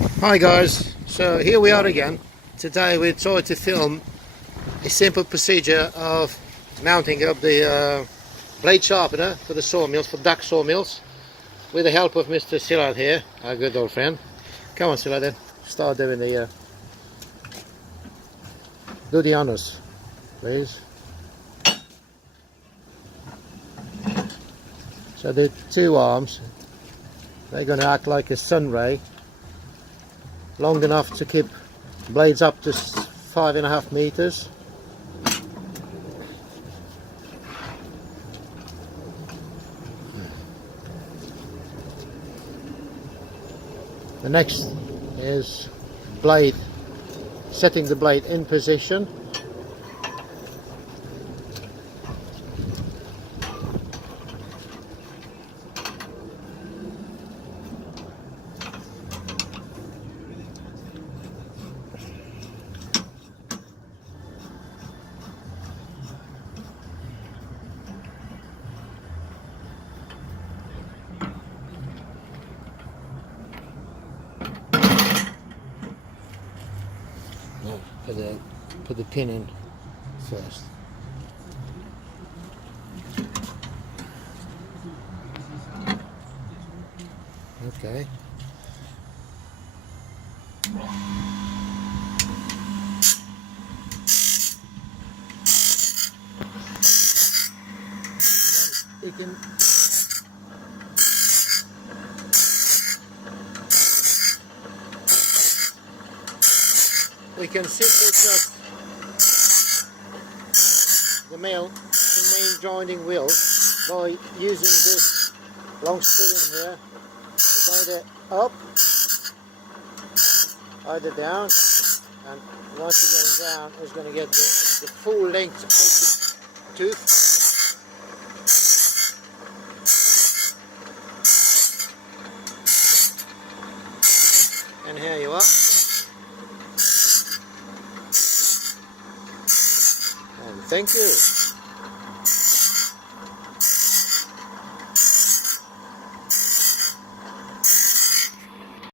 Hi guys, so here we are again. Today we tried to film a simple procedure of mounting up the blade sharpener for the sawmills, for Dack Sawmills, with the help of Mr. Sillard here, our good old friend. Come on Sillard then, start doing the do the honors please. So the two arms, they're going to act like a sun ray, long enough to keep blades up to 5.5 meters. The next is blade, setting the blade in position. Put the pin in first. Okay. We can simply just the main joining wheel by using this long screw in here. It's either up, either down, and once you're going down, it's going to get the full length of the tooth. And here you are. And thank you.